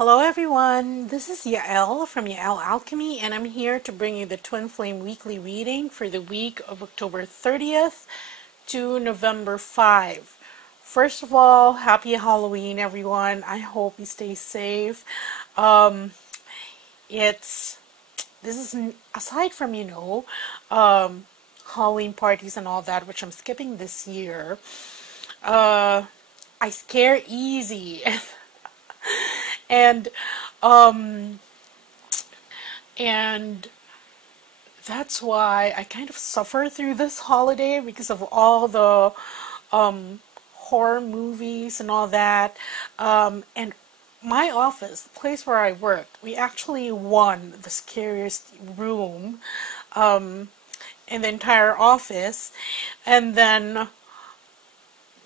Hello everyone, this is Yael from Yael Alchemy, and I'm here to bring you the Twin Flame Weekly Reading for the week of October 30th to November 5. First of all, happy Halloween everyone. I hope you stay safe. This is aside from, Halloween parties and all that, which I'm skipping this year. I scare easy. And that's why I kind of suffer through this holiday because of all the horror movies and all that. And my office, the place where I work, we actually won the scariest room in the entire office. And then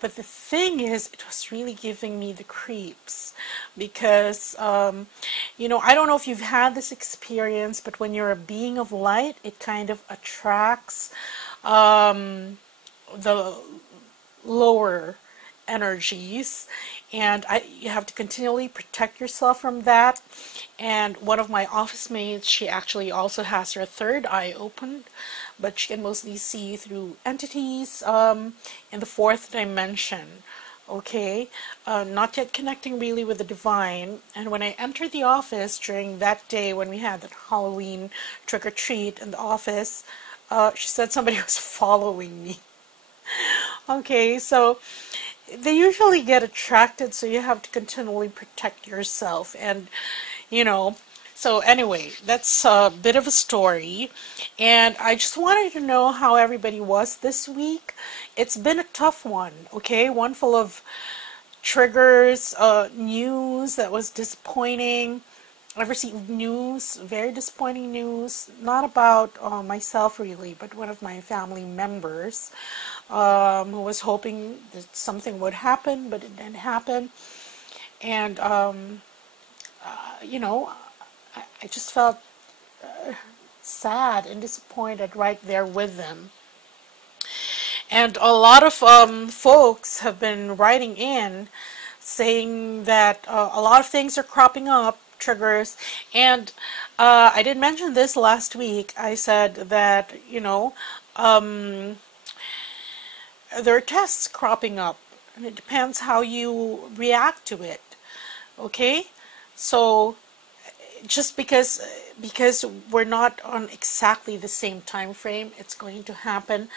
but the thing is, it was really giving me the creeps because, I don't know if you've had this experience, but when you're a being of light, it kind of attracts the lower energies, and you have to continually protect yourself from that. And one of my office mates, she actually also has her third eye opened, but she can mostly see through entities in the fourth dimension. Okay, not yet connecting really with the divine. And when I entered the office during that day when we had that Halloween trick-or-treat in the office, she said somebody was following me. Okay, so they usually get attracted, so you have to continually protect yourself. And so anyway, that's a bit of a story, and I just wanted to know how everybody was this week. It's been a tough one, okay? One full of triggers, news that was disappointing. I've received news, very disappointing news, not about myself really, but one of my family members who was hoping that something would happen, but it didn't happen. And, I just felt sad and disappointed right there with them. And a lot of folks have been writing in saying that a lot of things are cropping up, triggers, and I did mention this last week. I said that, there are tests cropping up, and it depends how you react to it. Okay? So just because we're not on exactly the same time frame, it's going to happen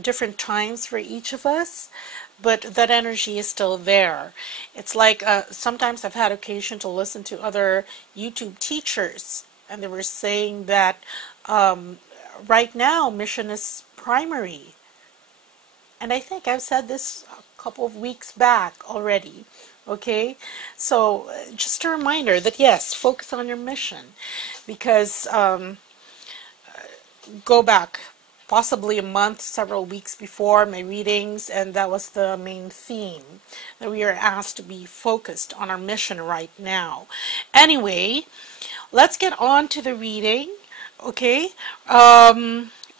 different times for each of us, but that energy is still there. It's like sometimes I've had occasion to listen to other YouTube teachers, and they were saying that right now mission is primary. And I think I've said this a couple of weeks back already. Okay, so just a reminder that yes, focus on your mission, because go back possibly a month, several weeks before my readings, and that was the main theme, that we are asked to be focused on our mission right now. Anyway, let's get on to the reading. Okay,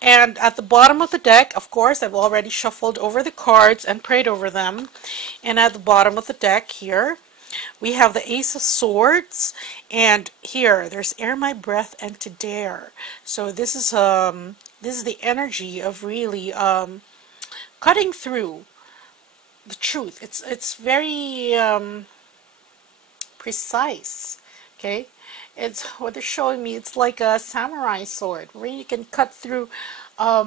and at the bottom of the deck, of course, I've already shuffled over the cards and prayed over them. And at the bottom of the deck here, we have the Ace of Swords. And here, there's Air My Breath and To Dare. So this is the energy of really cutting through the truth. It's very precise. Okay. It's what they're showing me. It's like a samurai sword where you can cut through, a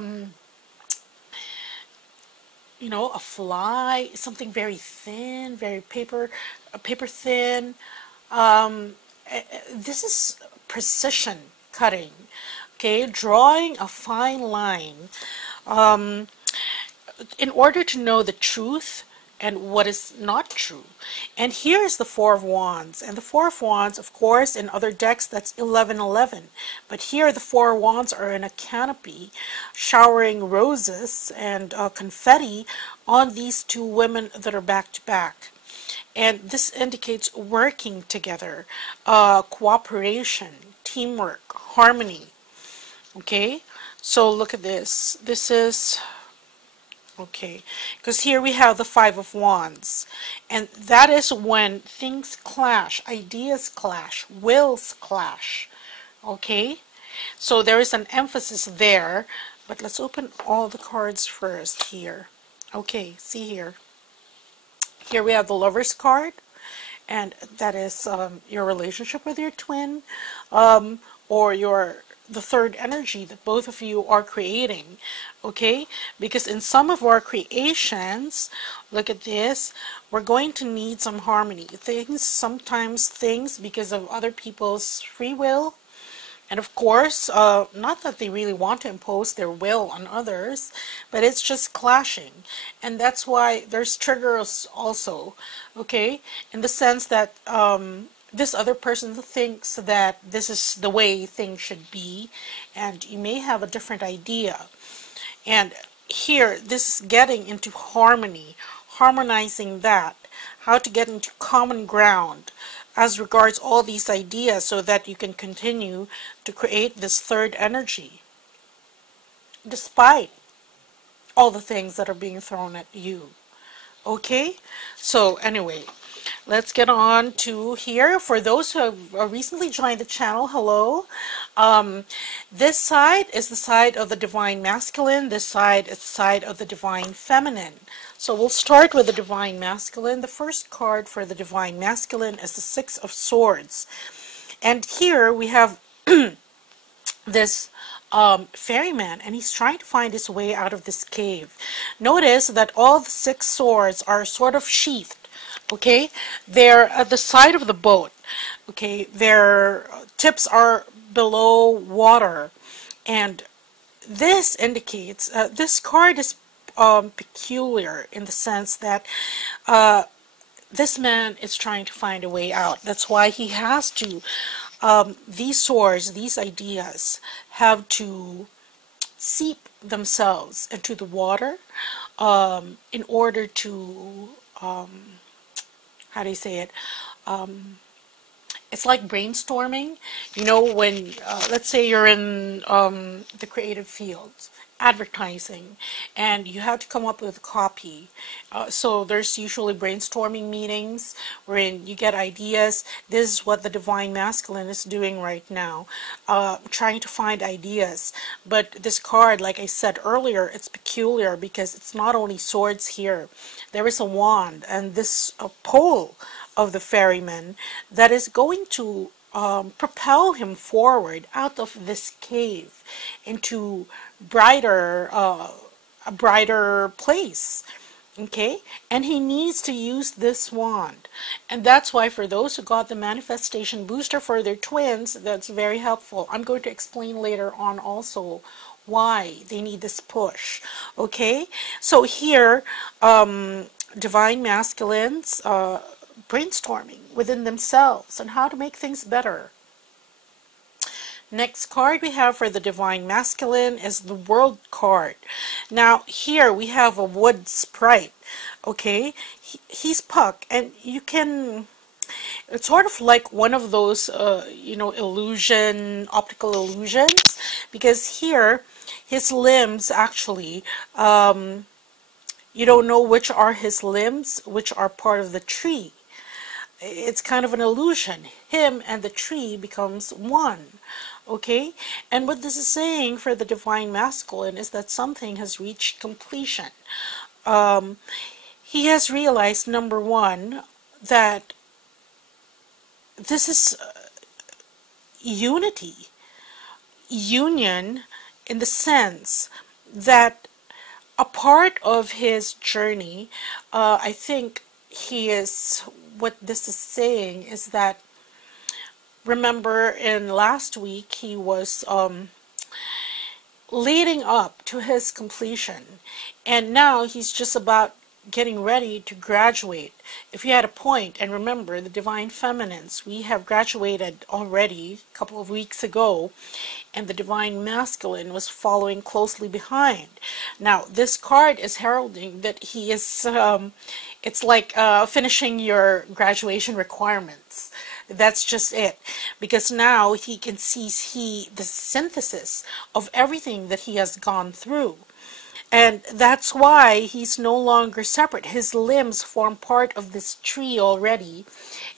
fly, something very thin, very paper thin. This is precision cutting. Okay, drawing a fine line. In order to know the truth and what is not true. And here's the Four of Wands. And the Four of Wands, of course, in other decks, that's 1111. But here the Four of Wands are in a canopy, showering roses and confetti on these two women that are back to back. And this indicates working together, cooperation, teamwork, harmony. Okay? So look at this. This is Okay, because here we have the Five of Wands, and that is when things clash, ideas clash, wills clash. Okay, so there is an emphasis there, but let's open all the cards first here. Okay, see here. Here we have the Lover's card, and that is your relationship with your twin, or the third energy that both of you are creating. Okay, because in some of our creations, look at this, we're going to need some harmony. Sometimes things because of other people's free will. And of course, not that they really want to impose their will on others, but it's just clashing. And that's why there's triggers also, okay? In the sense that this other person thinks that this is the way things should be, and you may have a different idea. And here, this is getting into harmony, harmonizing that, how to get into common ground as regards all these ideas so that you can continue to create this third energy despite all the things that are being thrown at you. Okay, so anyway, let's get on to here. For those who have recently joined the channel, hello. This side is the side of the Divine Masculine. This side is the side of the Divine Feminine. So we'll start with the Divine Masculine. The first card for the Divine Masculine is the Six of Swords. And here we have this ferryman, and he's trying to find his way out of this cave. Notice that all the six swords are sort of sheathed. Okay, they're at the side of the boat. Okay, their tips are below water, and this indicates this card is peculiar in the sense that this man is trying to find a way out. That's why he has to, these swords, these ideas have to seep themselves into the water in order to, how do you say it? It's like brainstorming. You know, when, let's say you're in the creative fields, advertising, and you have to come up with a copy. So there's usually brainstorming meetings wherein you get ideas. This is what the Divine Masculine is doing right now, trying to find ideas. But this card, like I said earlier, it's peculiar because it's not only swords here. There is a wand and this pole of the ferryman that is going to propel him forward out of this cave into a brighter place. Okay, and he needs to use this wand, and that's why for those who got the manifestation booster for their twins, that's very helpful. I'm going to explain later on also why they need this push. Okay, so here Divine Masculines brainstorming within themselves on how to make things better. Next card we have for the Divine Masculine is the World card. Now here we have a wood sprite. Okay, he's Puck, and you can, it's sort of like one of those you know, optical illusions, because here his limbs actually you don't know which are his limbs, which are part of the tree. It's kind of an illusion. Him and the tree becomes one. Okay, and what this is saying for the Divine Masculine is that something has reached completion. He has realized, number one, that this is unity, union, in the sense that a part of his journey, I think what this is saying is that, remember in last week he was leading up to his completion, and now he's just about getting ready to graduate. If you had a point, and remember the Divine Feminines, we have graduated already a couple of weeks ago, and the Divine Masculine was following closely behind. Now this card is heralding that he is it's like finishing your graduation requirements. That's just it, because now he can see the synthesis of everything that he has gone through. And that's why he's no longer separate. His limbs form part of this tree already.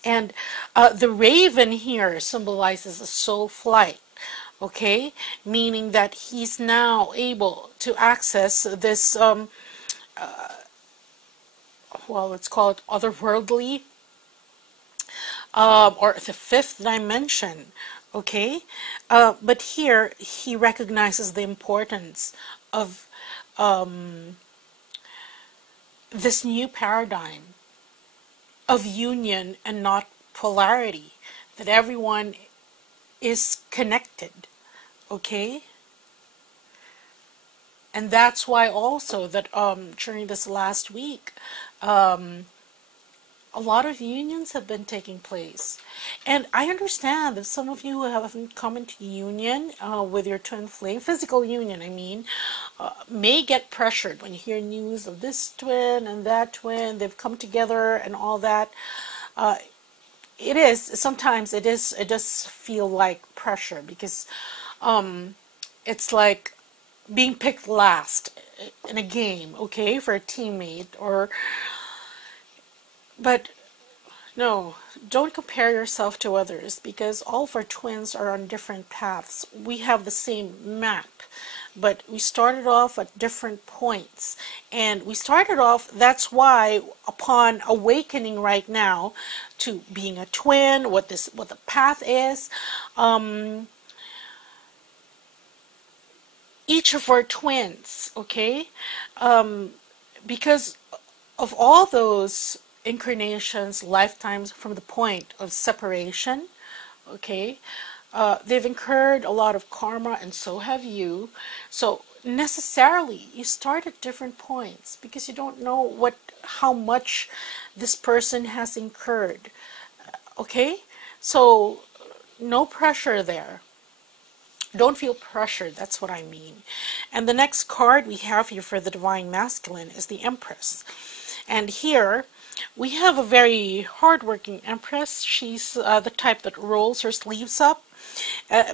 And the raven here symbolizes a soul flight. Okay, meaning that he's now able to access this, well, let's call it otherworldly, or the fifth dimension. Okay, but here he recognizes the importance of this new paradigm of union and not polarity, that everyone is connected. Okay, and that's why also that during this last week a lot of unions have been taking place. And I understand that some of you who haven't come into union with your twin flame, physical union I mean, may get pressured when you hear news of this twin and that twin, they've come together and all that. It is, sometimes it does feel like pressure, because it's like being picked last in a game, okay, for a teammate, or, but no, don't compare yourself to others, because all of our twins are on different paths. We have the same map, but we started off at different points, and we started off, that's why upon awakening right now to being a twin, what the path is, each of our twins, okay, because of all those incarnations, lifetimes from the point of separation, okay, they've incurred a lot of karma, and so have you. So necessarily you start at different points, because you don't know how much this person has incurred. Okay, so no pressure there. Don't feel pressured, that's what I mean. And the next card we have here for the Divine Masculine is the Empress. And here we have a very hardworking Empress. She's the type that rolls her sleeves up,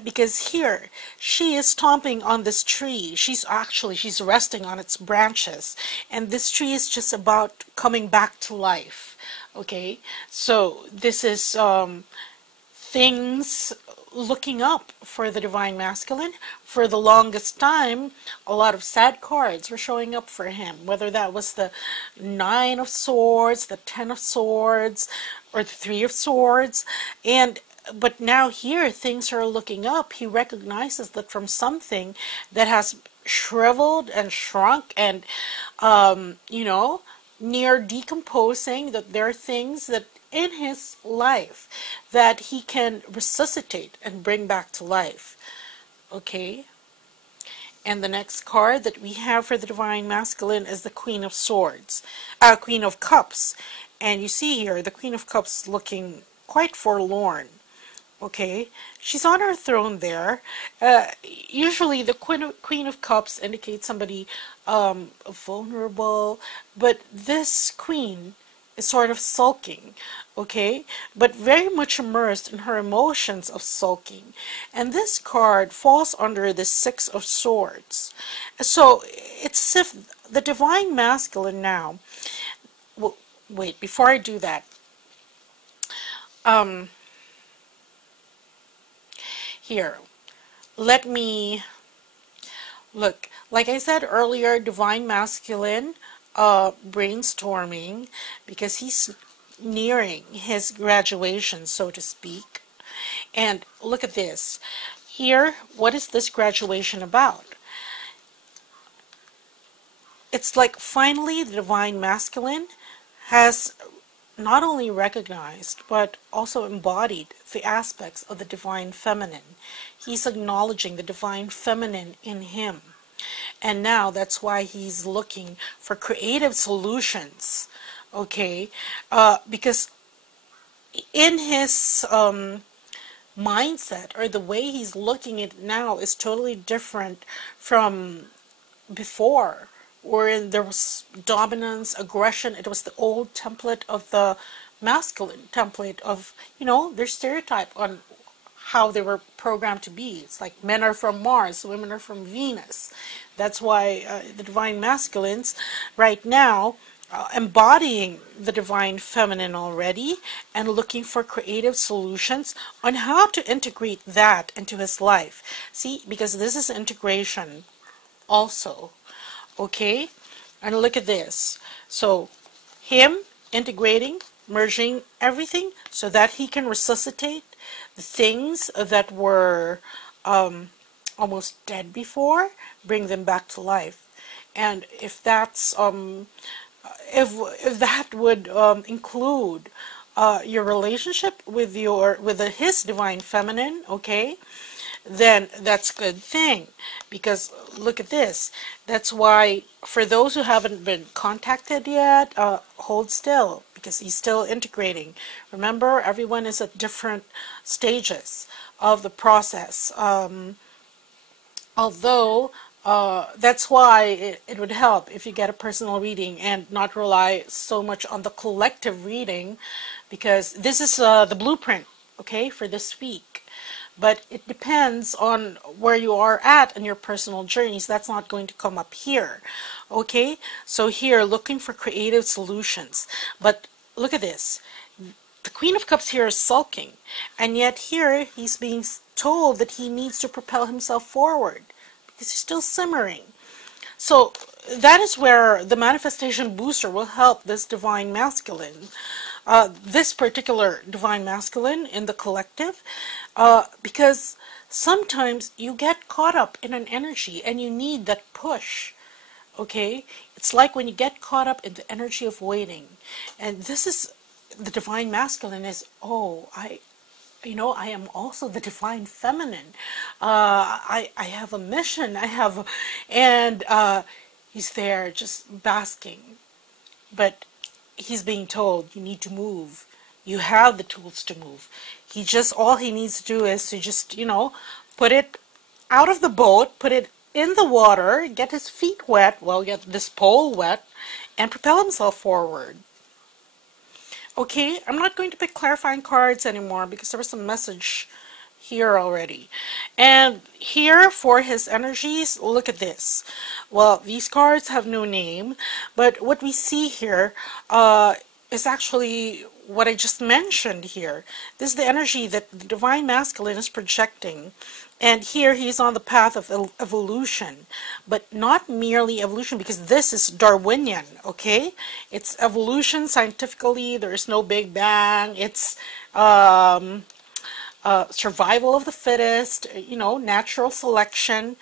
because here she is stomping on this tree. She's resting on its branches, and this tree is just about coming back to life. Okay, so this is things looking up for the Divine Masculine. For the longest time, a lot of sad cards were showing up for him, whether that was the Nine of Swords, the Ten of Swords, or the Three of Swords. But now here things are looking up. He recognizes that from something that has shriveled and shrunk and near decomposing, that there are things that in his life that he can resuscitate and bring back to life. Okay, and the next card that we have for the Divine Masculine is the Queen of Swords, Queen of Cups. And you see here the Queen of Cups looking quite forlorn. Okay, she's on her throne there. Usually the Queen of Cups indicates somebody vulnerable, but this queen is sort of sulking, okay, but very much immersed in her emotions of sulking. And this card falls under the Six of Swords. So it's as if the Divine Masculine now, well, wait, before I do that, here, let me look. Like I said earlier, Divine Masculine brainstorming, because he's nearing his graduation, so to speak. And look at this here. What is this graduation about? It's like finally the Divine Masculine has not only recognized but also embodied the aspects of the Divine Feminine. He's acknowledging the Divine Feminine in him. And now that's why he's looking for creative solutions, okay? Because in his mindset, or the way he's looking at it now, is totally different from before, wherein there was dominance, aggression. It was the old template of the masculine template of, their stereotype on how they were programmed to be. It's like men are from Mars, women are from Venus. That's why the Divine Masculines right now embodying the Divine Feminine already and looking for creative solutions on how to integrate that into his life. See, because this is integration also. Okay? And look at this. So, him integrating, merging everything so that he can resuscitate the things that were almost dead before, bring them back to life. And if that's if that would include your relationship with his Divine Feminine, okay, then that's a good thing, because look at this. That's why for those who haven't been contacted yet, hold still, because he's still integrating. Remember, everyone is at different stages of the process. Although that's why it would help if you get a personal reading and not rely so much on the collective reading, because this is the blueprint, okay, for this week. But it depends on where you are at in your personal journeys. That's not going to come up here. Okay? So here, looking for creative solutions. But look at this. The Queen of Cups here is sulking. And yet here, he's being told that he needs to propel himself forward, because he's still simmering. So that is where the manifestation booster will help this Divine Masculine. This particular Divine Masculine in the collective, because sometimes you get caught up in an energy and you need that push. Okay, it's like when you get caught up in the energy of waiting, and this is the Divine Masculine is, oh, I am also the Divine Feminine. I have a mission. And he's there just basking, but he's being told, you need to move. You have the tools to move. All he needs to do is to just, put it out of the boat, put it in the water, get his feet wet, get this pole wet, and propel himself forward. Okay, I'm not going to pick clarifying cards anymore because there was some message here already. And here for his energies, look at this. Well, these cards have no name, but what we see here is actually what I just mentioned here. This is the energy that the Divine Masculine is projecting. And here he's on the path of evolution, but not merely evolution, because this is Darwinian, okay? It's evolution scientifically. There is no Big Bang. It's survival of the fittest, natural selection.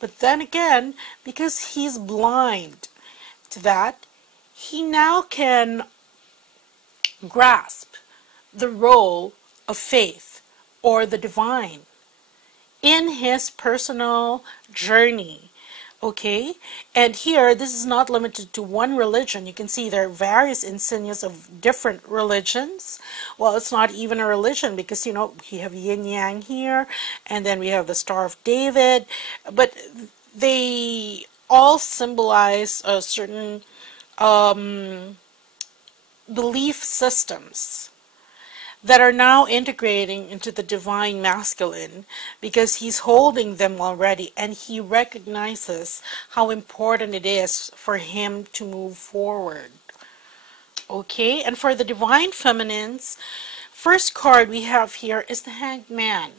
But then again, because he's blind to that, he now can grasp the role of faith or the divine in his personal journey. Okay, and here this is not limited to one religion. You can see there are various insignias of different religions. Well, it's not even a religion, because we have yin yang here, and then we have the Star of David, but they all symbolize a certain belief systems that are now integrating into the Divine Masculine, because he's holding them already, and he recognizes how important it is for him to move forward. Okay, and for the Divine Feminines, first card we have here is the Hanged Man.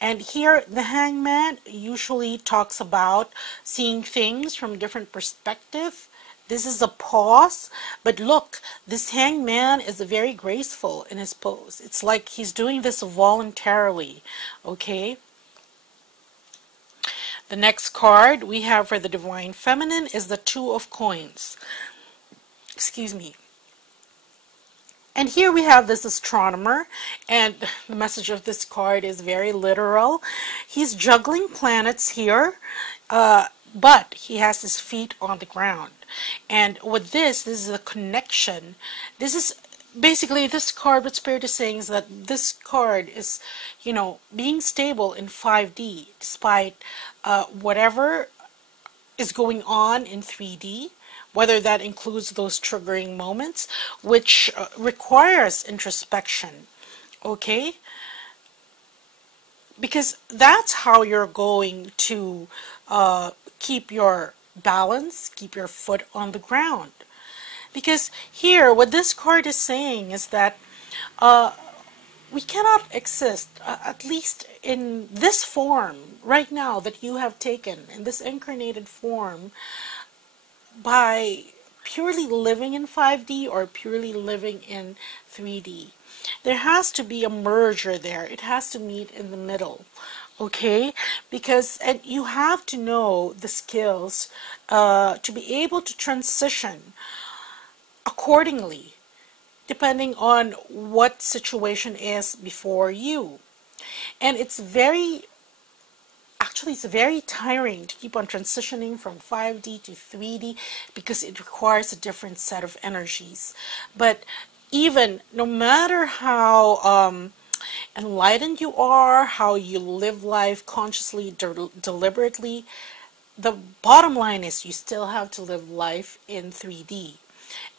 And here the Hanged Man usually talks about seeing things from a different perspective. This is a pause, but look, this Hanged Man is very graceful in his pose. It's like he's doing this voluntarily, okay? The next card we have for the Divine Feminine is the Two of Coins. Excuse me. And here we have this astronomer, and the message of this card is very literal. He's juggling planets here, but he has his feet on the ground. And with this is a connection. This is basically this card, what Spirit is saying is that this card is, being stable in 5D, despite whatever is going on in 3D, whether that includes those triggering moments, which requires introspection, okay? Because that's how you're going to keep your balance, keep your foot on the ground. Because here, what this card is saying is that we cannot exist, at least in this form right now that you have taken, in this incarnated form, by purely living in 5D or purely living in 3D. There has to be a merger there. It has to meet in the middle. Okay, because and you have to know the skills to be able to transition accordingly, depending on what situation is before you. And it's very tiring to keep on transitioning from 5D to 3D because it requires a different set of energies. But even no matter how enlightened you are, how you live life consciously, deliberately, the bottom line is you still have to live life in 3D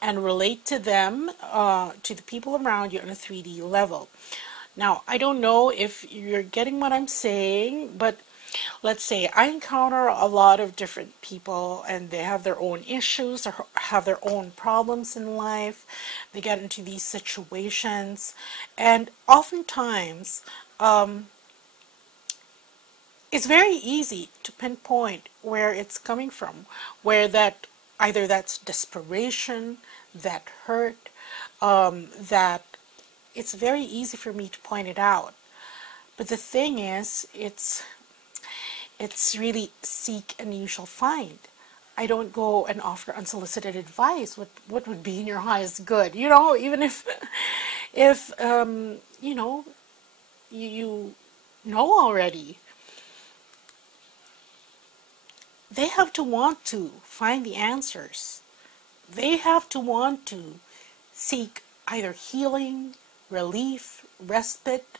and relate to them, to the people around you on a 3D level. Now, I don't know if you're getting what I'm saying, but let's say I encounter a lot of different people and they have their own issues or have their own problems in life. They get into these situations, and oftentimes it's very easy to pinpoint where it's coming from, where that either that's desperation, that hurt, that it's very easy for me to point it out. But the thing is, it's really seek and you shall find. I don't go and offer unsolicited advice. What would be in your highest good? You know, even if you know, you know already. They have to want to find the answers. They have to want to seek either healing, relief, respite,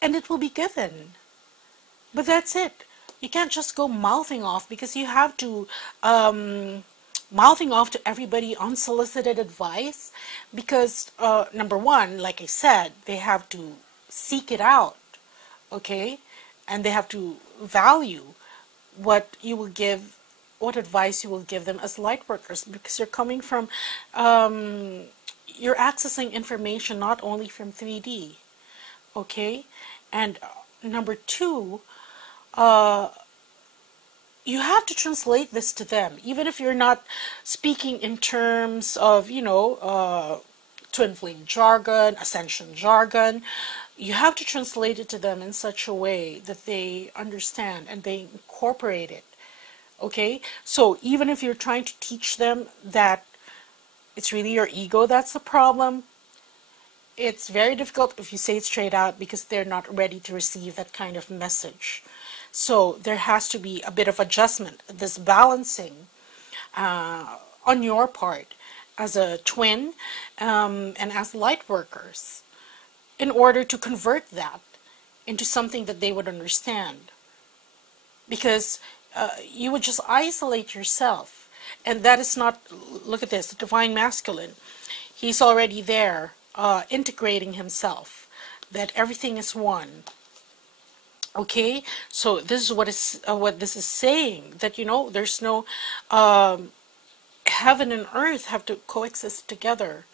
and it will be given. But that's it. You can't just go mouthing off, because you have to mouthing off to everybody unsolicited advice, because number one, like I said, they have to seek it out, okay, and they have to value what you will give, what advice you will give them as light workers, because you're coming from you're accessing information not only from 3D, okay? And number two, you have to translate this to them, even if you're not speaking in terms of, you know, twin flame jargon, ascension jargon. You have to translate it to them in such a way that they understand and they incorporate it, okay? So even if you're trying to teach them that it's really your ego that's the problem, it's very difficult if you say it straight out, because they're not ready to receive that kind of message. So there has to be a bit of adjustment, this balancing on your part as a twin and as light workers, in order to convert that into something that they would understand. Because you would just isolate yourself, and that is not, look at this, the divine masculine. He's already there, integrating himself, that everything is one. Okay, so this is what this is saying, that, you know, there's no heaven and earth have to coexist together.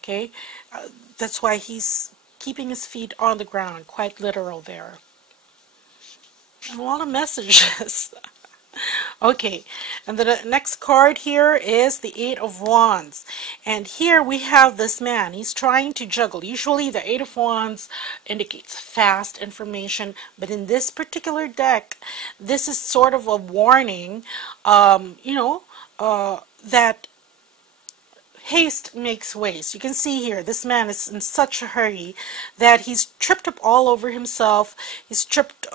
Okay, that's why he's keeping his feet on the ground, quite literal there. And a lot of messages. Okay, and the next card here is the Eight of Wands. And here we have this man. He's trying to juggle. Usually the Eight of Wands indicates fast information, but in this particular deck, this is sort of a warning, you know, that haste makes waste. You can see here, this man is in such a hurry that he's tripped up all over himself. He's tripped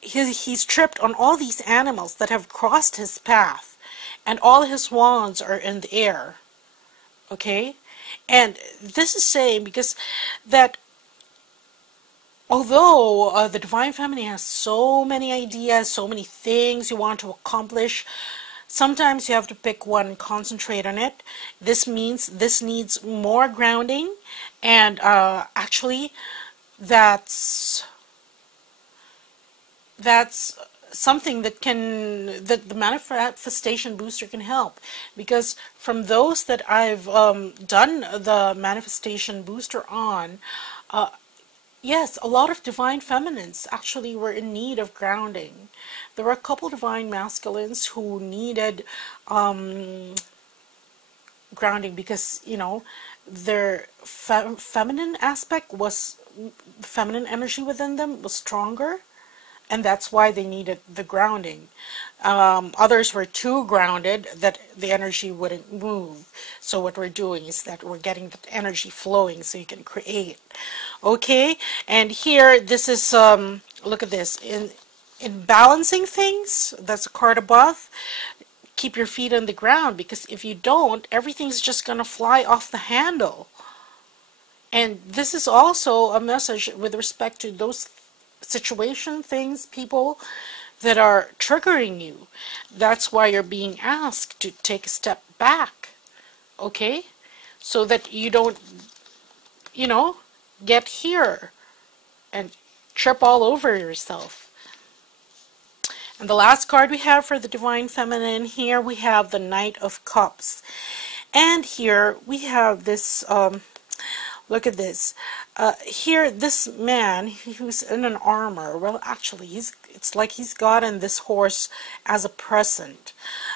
he's tripped on all these animals that have crossed his path, and all his wands are in the air. Okay, and this is saying, because that although the Divine Feminine has so many ideas, so many things you want to accomplish, sometimes you have to pick one and concentrate on it. This means this needs more grounding, and actually that's that's something that the manifestation booster can help, because from those that I've done the manifestation booster on, yes, a lot of divine feminines actually were in need of grounding. There were a couple divine masculines who needed grounding because, you know, their feminine aspect was, feminine energy within them was stronger, and that's why they needed the grounding. Others were too grounded that the energy wouldn't move. So what we're doing is that we're getting the energy flowing so you can create. Okay, and here this is look at this, in balancing things, that's a card above. Keep your feet on the ground, because if you don't, everything's just gonna fly off the handle. And this is also a message with respect to those situation, things, people that are triggering you. That's why you're being asked to take a step back, okay? So that you don't, you know, get here and trip all over yourself. And the last card we have for the Divine Feminine, here we have the Knight of Cups. And here we have this, look at this. Here, this man who's in an armor, well, actually, it's like he's gotten this horse as a present.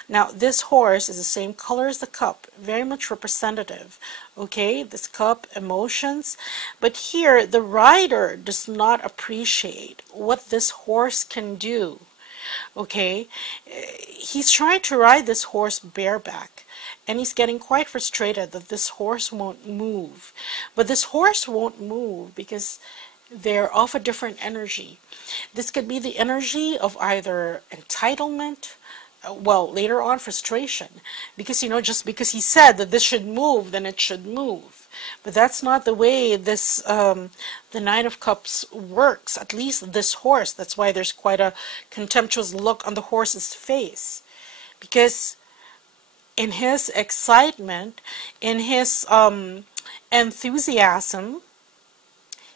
Now, this horse is the same color as the cup, very much representative, okay? This cup, emotions. But here, the rider does not appreciate what this horse can do, okay? He's trying to ride this horse bareback, and he's getting quite frustrated that this horse won't move. But this horse won't move because they're of a different energy. This could be the energy of either entitlement, well, later on frustration, because, you know, just because he said that this should move, then it should move. But that's not the way this the Knight of Cups works, at least this horse. That's why there's quite a contemptuous look on the horse's face, because in his excitement, in his enthusiasm,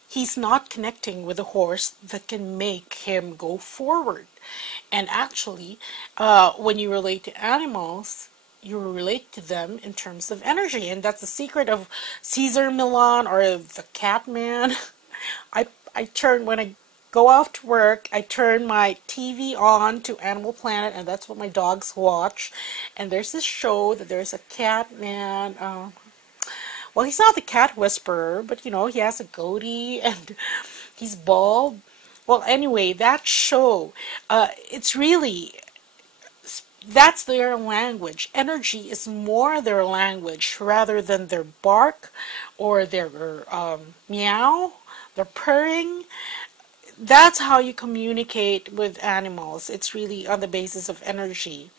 he's not connecting with a horse that can make him go forward. And actually, when you relate to animals, you relate to them in terms of energy. And that's the secret of Caesar Milan or the cat man. I turn, when I go off to work, I turn my TV on to Animal Planet, and that's what my dogs watch. And there's this show that there's a cat man. Well, he's not the cat whisperer, but, you know, he has a goatee and he's bald. Well, anyway, that show, it's really, that's their language. Energy is more their language rather than their bark or their meow, their purring. That's how you communicate with animals. It's really on the basis of energy.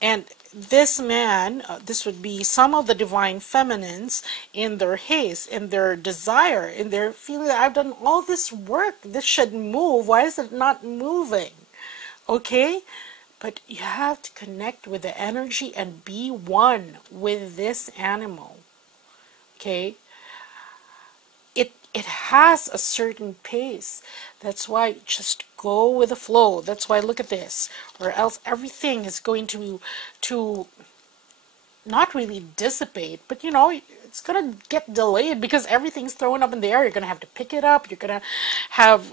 And this man, this would be some of the divine feminines in their haste, in their desire, in their feeling that I've done all this work, this should move, why is it not moving? Okay? But you have to connect with the energy and be one with this animal. Okay? It has a certain pace. That's why just go with the flow. That's why look at this. Or else everything is going to not really dissipate, but, you know, it's going to get delayed because everything's thrown up in the air. You're going to have to pick it up. You're going to have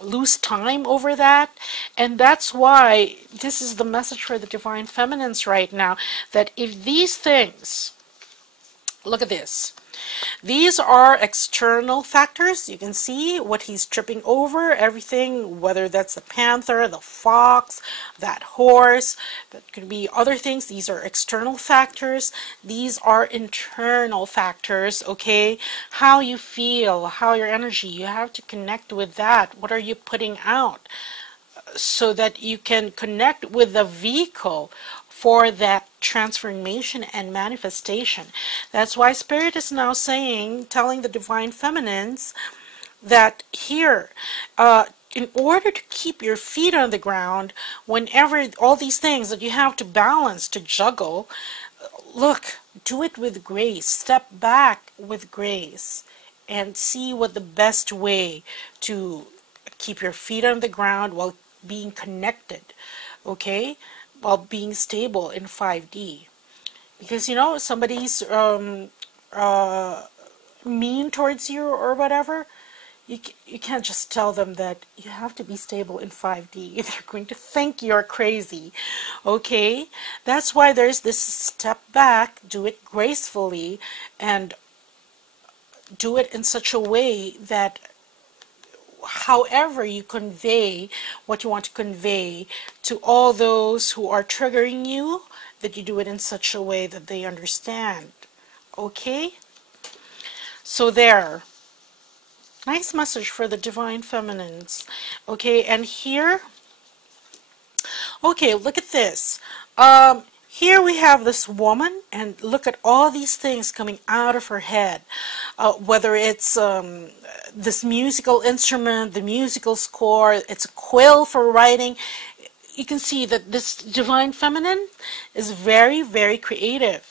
lose time over that. And that's why this is the message for the Divine Feminines right now, that if these things, look at this. These are external factors. You can see what he's tripping over, everything, whether that's the panther, the fox, that horse, that could be other things. These are external factors. These are internal factors, okay? How you feel, how your energy, you have to connect with that. What are you putting out? So that you can connect with the vehicle for that transformation and manifestation. That's why Spirit is now saying, telling the Divine Feminines that here, in order to keep your feet on the ground, whenever all these things that you have to balance, to juggle, look, do it with grace. Step back with grace and see what the best way to keep your feet on the ground while being connected, okay, while being stable in 5D. Because, you know, somebody's mean towards you or whatever, you can't just tell them that you have to be stable in 5D. They're going to think you're crazy, okay? That's why there's this step back, do it gracefully, and do it in such a way that however you convey what you want to convey to all those who are triggering you, that you do it in such a way that they understand, okay? So there. Nice message for the Divine Feminines. Okay, and here, okay, look at this. Here we have this woman, and look at all these things coming out of her head. Whether it's this musical instrument, the musical score, it's a quill for writing. You can see that this Divine Feminine is very, very creative.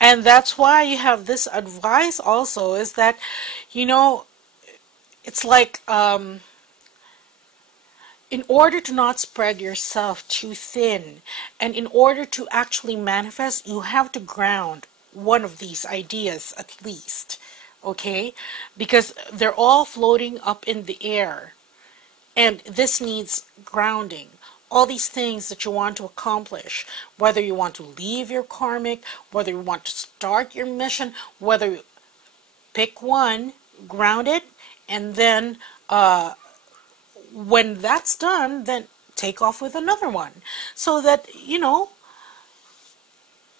And that's why you have this advice also, is that, you know, it's like, in order to not spread yourself too thin, and in order to actually manifest, you have to ground one of these ideas at least, okay? Because they're all floating up in the air, and this needs grounding. All these things that you want to accomplish, whether you want to leave your karmic, whether you want to start your mission, whether you pick one, ground it, and then when that's done, then take off with another one. So that, you know,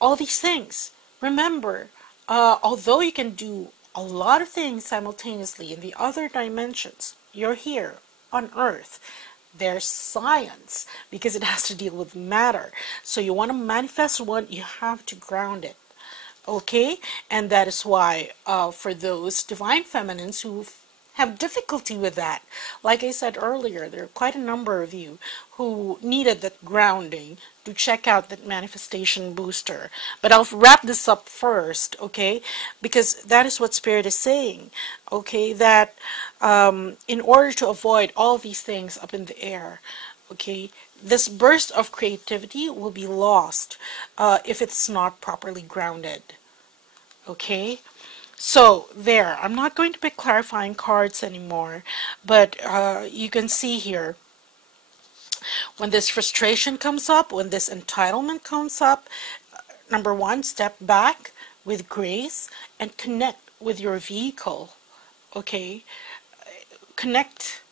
all these things. Remember, although you can do a lot of things simultaneously in the other dimensions, you're here on Earth. There's science, because it has to deal with matter. So you want to manifest one, you have to ground it. Okay? And that is why for those Divine Feminines who have difficulty with that, like I said earlier, there are quite a number of you who needed that grounding to check out that manifestation booster. But I'll wrap this up first, okay? Because that is what Spirit is saying, okay? That in order to avoid all these things up in the air, okay, this burst of creativity will be lost if it's not properly grounded, okay? So there, I'm not going to pick clarifying cards anymore, but you can see here, when this frustration comes up, when this entitlement comes up, number one, step back with grace and connect with your vehicle, okay? Connect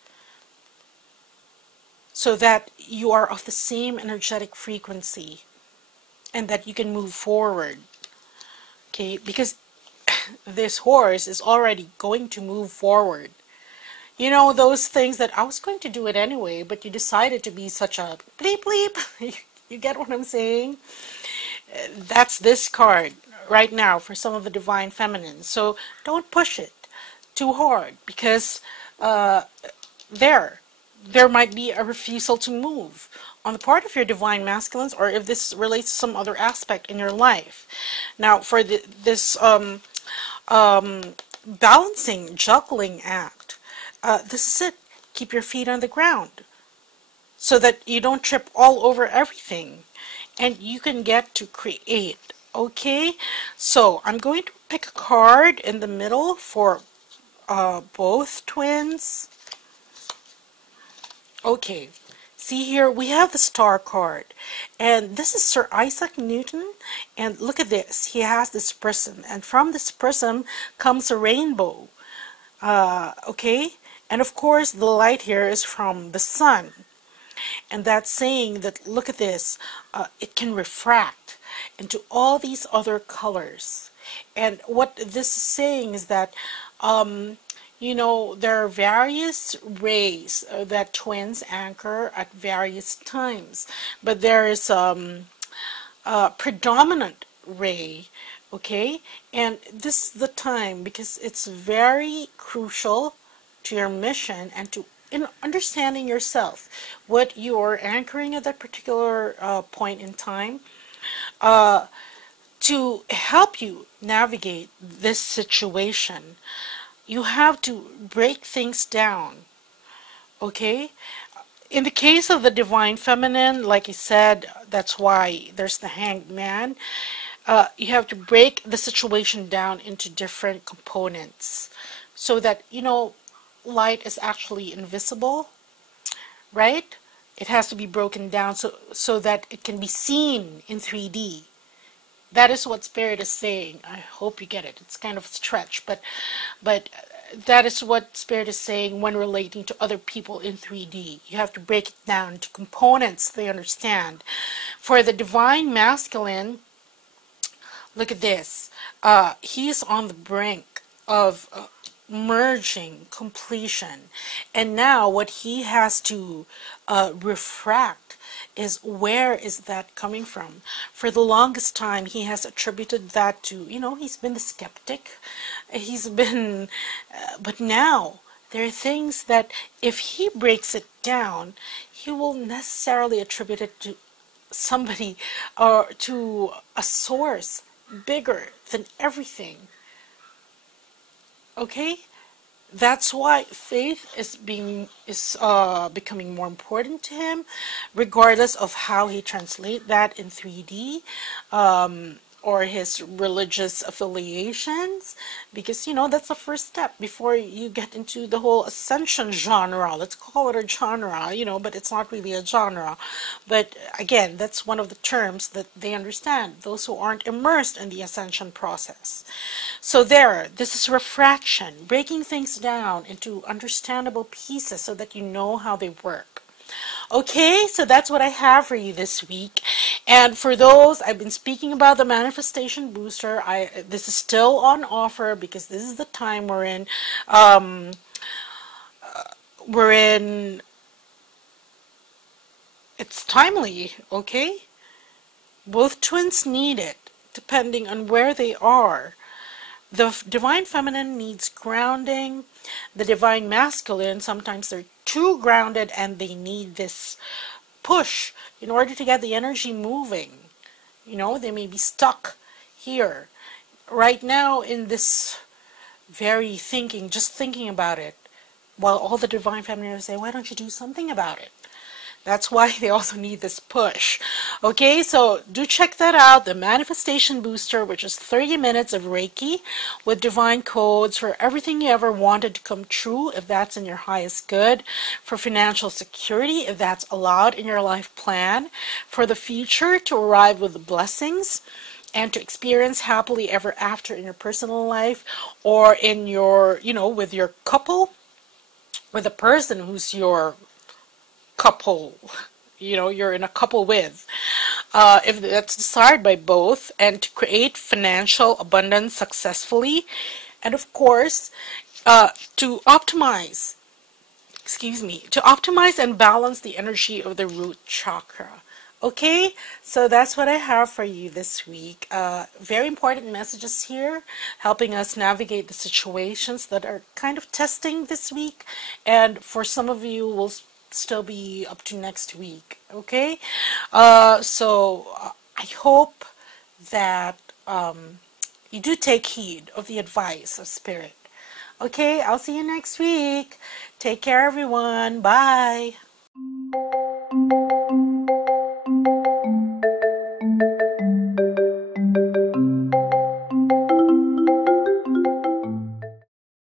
so that you are of the same energetic frequency and that you can move forward, okay? Because this horse is already going to move forward. You know, those things that I was going to do it anyway, but you decided to be such a bleep bleep. You get what I'm saying? That's this card right now for some of the Divine Feminines. So don't push it too hard, because there might be a refusal to move on the part of your Divine Masculines, or if this relates to some other aspect in your life. Now, for this balancing, juggling act, this is it. Keep your feet on the ground so that you don't trip all over everything and you can get to create, okay? So I'm going to pick a card in the middle for both twins. Okay, see here, we have the Star card, and this is Sir Isaac Newton, and look at this. He has this prism, and from this prism comes a rainbow, okay? And of course, the light here is from the sun, and that's saying that, look at this, it can refract into all these other colors. And what this is saying is that, you know, there are various rays that twins anchor at various times, but there is a predominant ray, okay? And this is the time, because it's very crucial to your mission and to in understanding yourself, what you're anchoring at that particular point in time, to help you navigate this situation. You have to break things down, okay? In the case of the Divine Feminine, like I said, that's why there's the Hanged Man. You have to break the situation down into different components so that, you know, light is actually invisible, right? It has to be broken down so that it can be seen in 3D. That is what Spirit is saying. I hope you get it. It's kind of a stretch, but that is what Spirit is saying when relating to other people in 3D. You have to break it down into components they understand. For the Divine Masculine, look at this. He's on the brink of merging, completion. And now what he has to refract is, where is that coming from? For the longest time, he has attributed that to, you know, he's been the skeptic. He's been, but now there are things that if he breaks it down, he will necessarily attribute it to somebody or to a source bigger than everything. Okay? That's why faith is becoming more important to him, regardless of how he translate that in 3D, or his religious affiliations, because, you know, that's the first step before you get into the whole ascension genre. Let's call it a genre, you know, but it's not really a genre. But again, that's one of the terms that they understand, those who aren't immersed in the ascension process. So this is refraction, breaking things down into understandable pieces so that you know how they work. Okay, so that's what I have for you this week. And for those, I've been speaking about the manifestation booster. This is still on offer because this is the time we're in. It's timely, okay? Both twins need it, depending on where they are. The Divine Feminine needs grounding. The Divine Masculine, sometimes they're too grounded and they need this push in order to get the energy moving. You know, they may be stuck here right now in this very just thinking about it, while all the Divine Feminine say, why don't you do something about it? That's why they also need this push. Okay, so do check that out, the Manifestation Booster, which is 30 minutes of Reiki with divine codes for everything you ever wanted to come true, if that's in your highest good, for financial security, if that's allowed in your life plan, for the future to arrive with the blessings, and to experience happily ever after in your personal life, or in your, you know, with your couple, with a person who's your couple, you know, you're in a couple with, if that's desired by both, and to create financial abundance successfully, and of course to optimize and balance the energy of the root chakra. Okay, so that's what I have for you this week. Very important messages here, helping us navigate the situations that are kind of testing this week, and for some of you will still be up to next week. Okay, so I hope that you do take heed of the advice of Spirit. Okay, I'll see you next week. Take care, everyone. Bye.